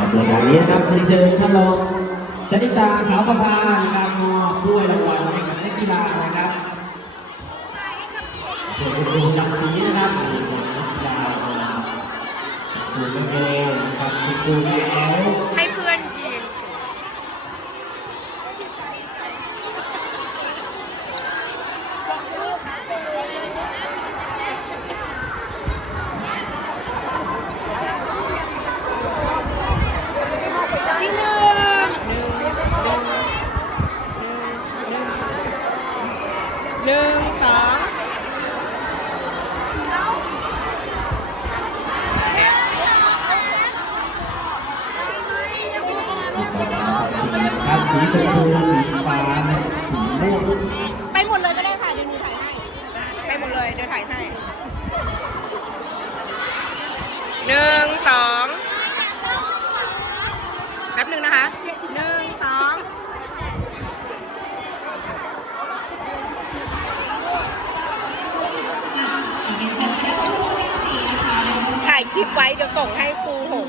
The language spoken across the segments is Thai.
ครับในการนี้นะครับเรียนเชิญท่านรองชนิตาขาวประภาการมอบถ้วยรางวัลให้กับนักกีฬานะครับส่วนคุณจักสีนะครับนี่เป็นนักกีฬาคุณครูแม่แก้วนะครับคุณครูแม่แอล หนึ่งสองสีครับสีชมพูสีฟ้าสีม่วงไปหมดเลยก็ได้ค่ะ เดี๋ยวหนูถ่ายให้ ไปหมดเลย เดี๋ยวถ่ายให้หนึ่งสองแป๊บหนึ่งนะคะหนึ่งสองถ่ายค ลิปไว้เดี๋ยวส่งให้ครูหง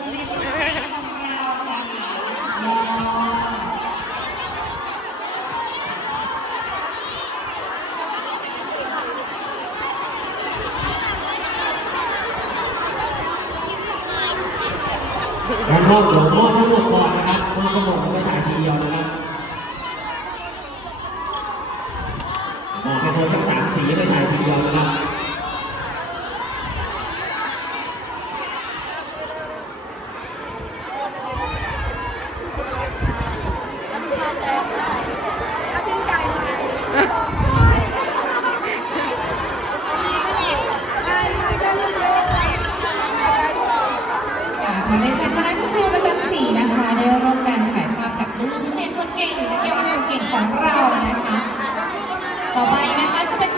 มอบหลวงมอบทั้งหมดก่อนนะครับมอบทั้งหมดไม่ถ่ายทีเดียวนะครับมอบให้คนทั้งสามสีไม่ถ่ายทีเดียวนะครับ เรียนเชิญคณะครูประจำสี่นะคะได้ร่วมกันถ่ายภาพกับลูกนักเรียนคนเก่งนักเรียนคนเก่งของเรานะคะ ต่อไปนะคะจะเป็น